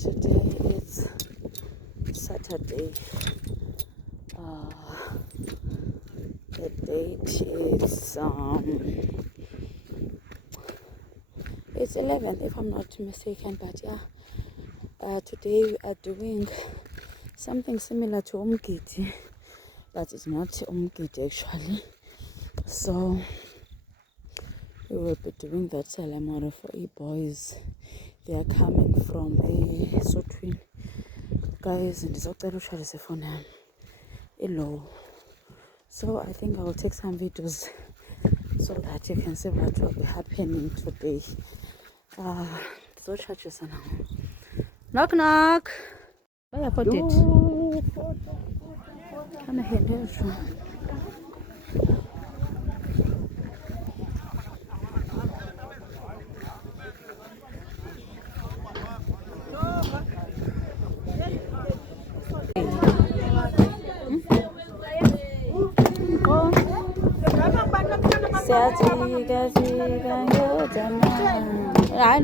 Today is Saturday. The date is it's 11th if I'm not mistaken, but yeah, today we are doing something similar to Umgidi, but it's not Umgidi actually. So we will be doing that ceremony for boys. They are coming from a Sotwin. Guys, and it's phone low. So I think I will take some videos so that you can see what will be happening today. So churches now. Knock knock. Why I put it? Come ahead, hayi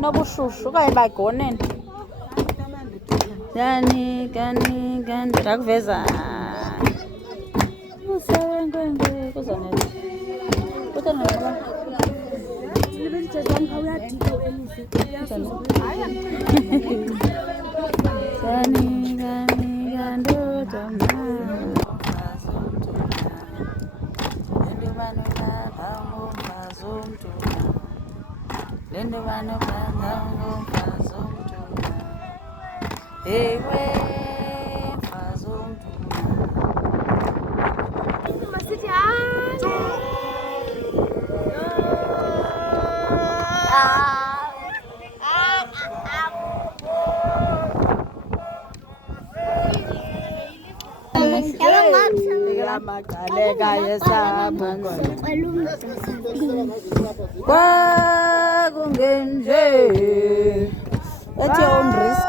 nobushushu okanye bayigonene kani ndakuveza usenkwenkwe kuzonela at your own risk.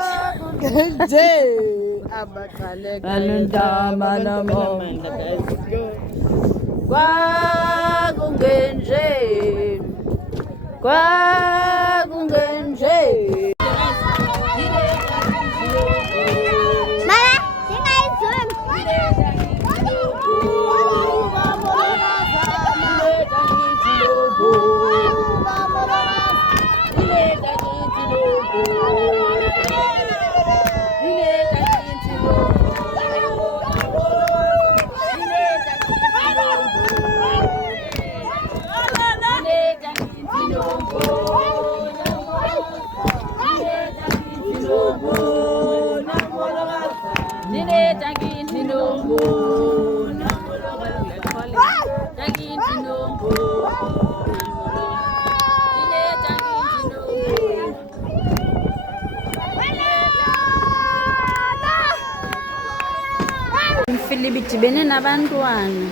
Philip idibene nabantwana.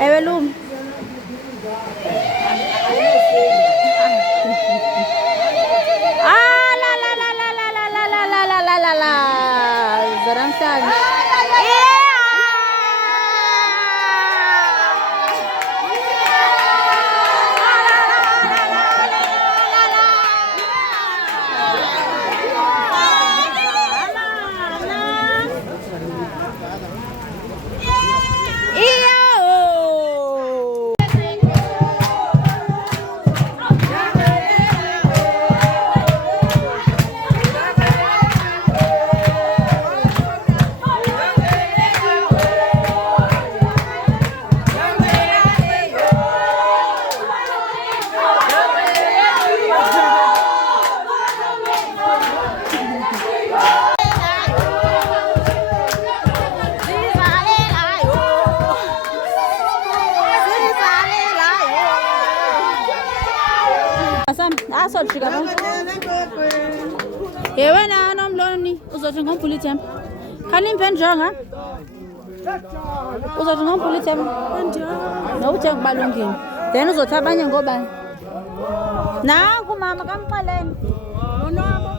Ewe Lum. Zaramhlanje. Asojika ba? Wena nomloni uzothi ngompula ithemba. Khani imphenjonga. Uzothi ngompula ithemba. Nawuthe kubalungini. Then uzothi abanye ngobani? Nangu mama kamxeleni. Nonwabo.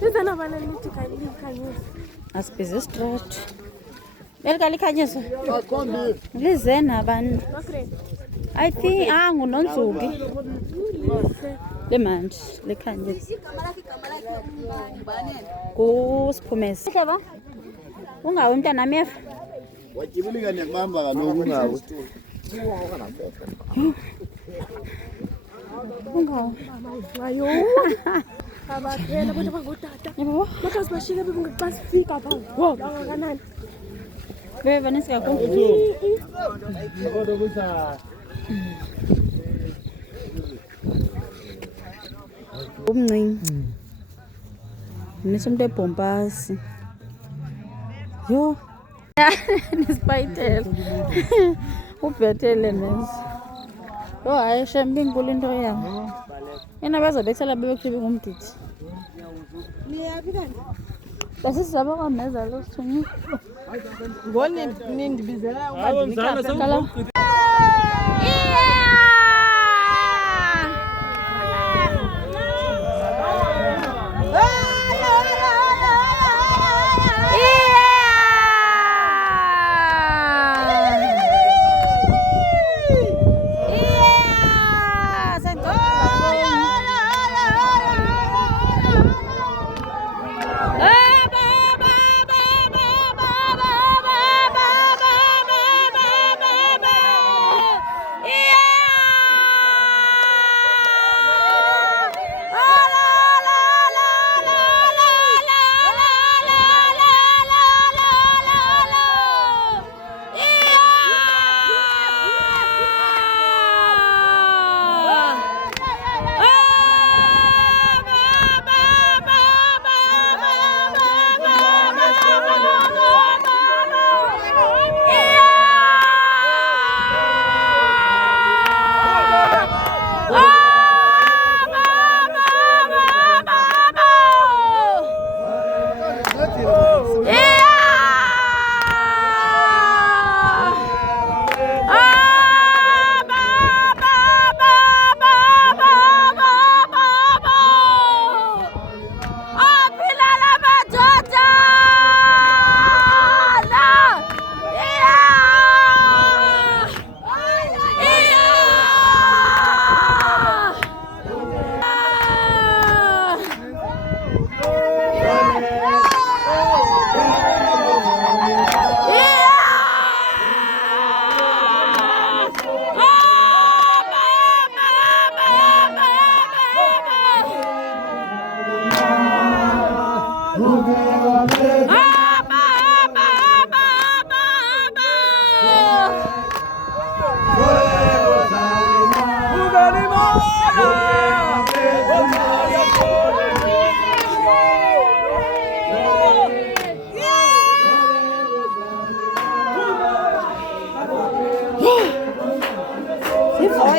Lizana bana lithi khanyisa. Asibhizi stretch. Belikalikhanyisa. Aqondi. Lizena abantu. I think nguNonzuki. Le manje lekhanyisa. Kusiphumeza. Hleba. Ungawe mntana mefa. Wajibulika niyakubamba kaloku ungawe. Ungawe. Ayo. Abaphela abantu abangotata. Yebo. Makazi bashile bebengaqasifika pha. Wo, kanani? Bebe vanisi yakho. Kodwa kusa Umncinci. Misa umuntu ebhompasi. Yo. Nisipayitela. Ubhethele nesi. Yo hayi shem inkulu into yami. Yena bazobethela bebekhibe ngumdidi. Niyaphi kanti? Basizaba kwameza lo sithunyi. Ngone nindibizela ukade Ugani mo!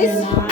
please.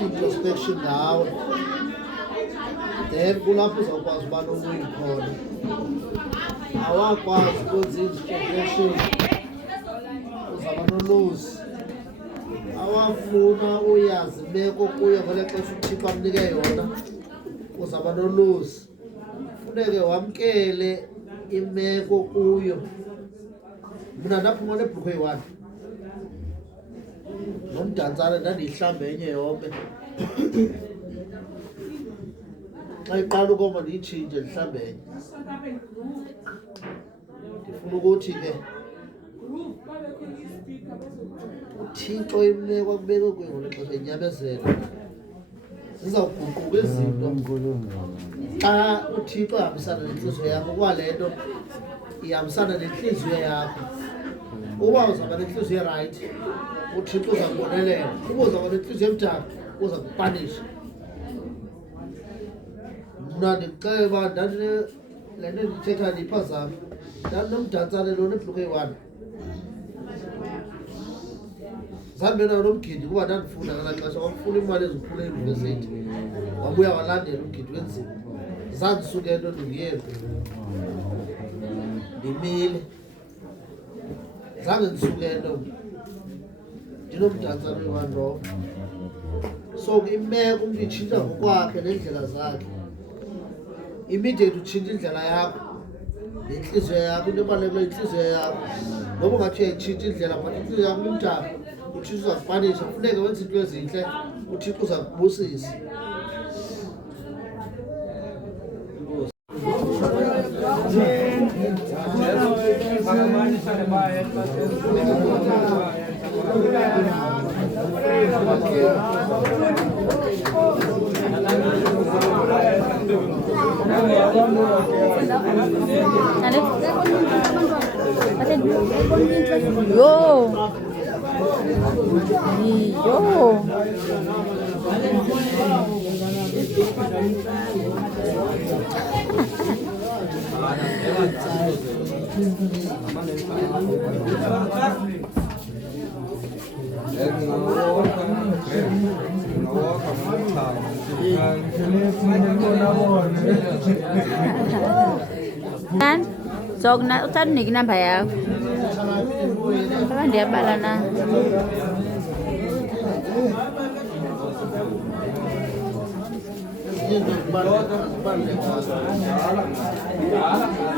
Introspection now, then kulapho uzawukwazi uba nomoya khona. Awakwazi ukwenza introspection uzaba noluzi. Awafuna uyazi imeko kuyo ngelo xesha uThixo amnike yona uzaba noluzi. Funeke wamkele imeko kuyo. Mina ndaphuma nebhulukhwe eyi-1 nomdantsane ndandiyihlambe enye yonke. Xa iqala ukoma ndiyitshintshe ndihlambe enye. Ndifuna ukuthi ke uThixo imeko akubeke kuyo ngelo xesha inyamezela zizawuguquka izinto xa uThixo ehambisana nentliziyo yakho kwale nto ihambisana nentliziyo yakho. Uba uzawuba nenhliziyo erayithi uThixo uzakubonelela. Uba uzawuba nenhliziyo emdaka uza kupanisha. Mna ndikuxele uba le nto ndithetha ndiyiphazame. Ndandinomdantsane lona ebhulukhwe eyi-1. Zandibe nayo nomgidi kuba ndandifunda ngelaa xesha wafuna imali ezikhulu eyunivesithi. Wabuya walandela umgidi wenzima. Zandisuke into ndingiyeka. Ndimile. Zange ndisuke into. Ndinomdantsane oyi-1 lowo. So imeko umntu itshintsha ngokwakhe neendlela zakhe. Immediate utshintsha indlela yakho nentliziyo yakho. Into ebalulekileyo intliziyo yakho. Noba ungathi uyayitshintsha indlela but intliziyo yakho imdaka uThixo uza kupanisha. Funeke wenze into ezintle uThixo uza kubusisa. Nan, zogna uthanda unika inamba yakho. Aka ndiyabala na.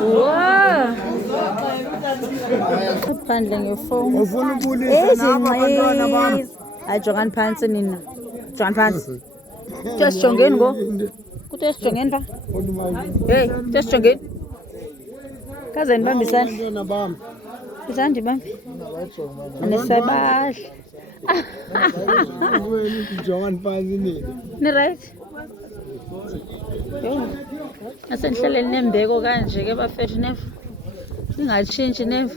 Wow. Phandle ngefoni. Ufuna ubulisa nabo abantwana bami. Ajongani phansi nina. Jongani phansi. Kusijongeni ngo. Kuthi sijongeni pha. Hey, sijongeni. Kaze nibambisana. Abantwana bami. Isandi bambi. Anesabahla. Jongani phansi nini. Ni right? Yo. Asenihleleni nembeko kanje ke bafethu never. Ingatshintshi never.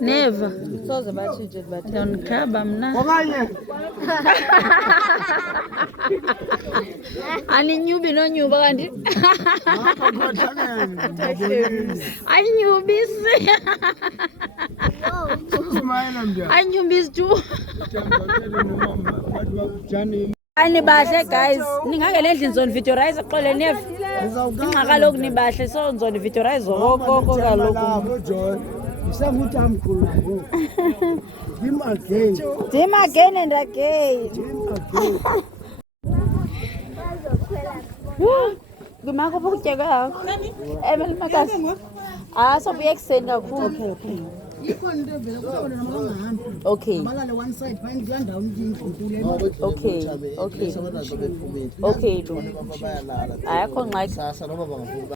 Never. Soze batshintshele bathi yonikhaba mna. Okanye Aninyubi nonyuba kanti. Anyubisi. Anyubisi tu. Ani bahle guys. Ningake nendlini zone videorize xole neve. Ingxaka lokhu nibahle so zone videorize koko kaloku. Isakuthi amkhulu ngoku. Dim again and again. Ngimako ukutya kwakho. Emel makasi. Sobuye ekuseni kakhulu. Ikhona into evela kukhona namahambi. Okay. Balale one side phayini kulaa ndawo ndiyindlu. Okay. Okay. Okay. Ayakho ngxaki. Sasa noma bangavuka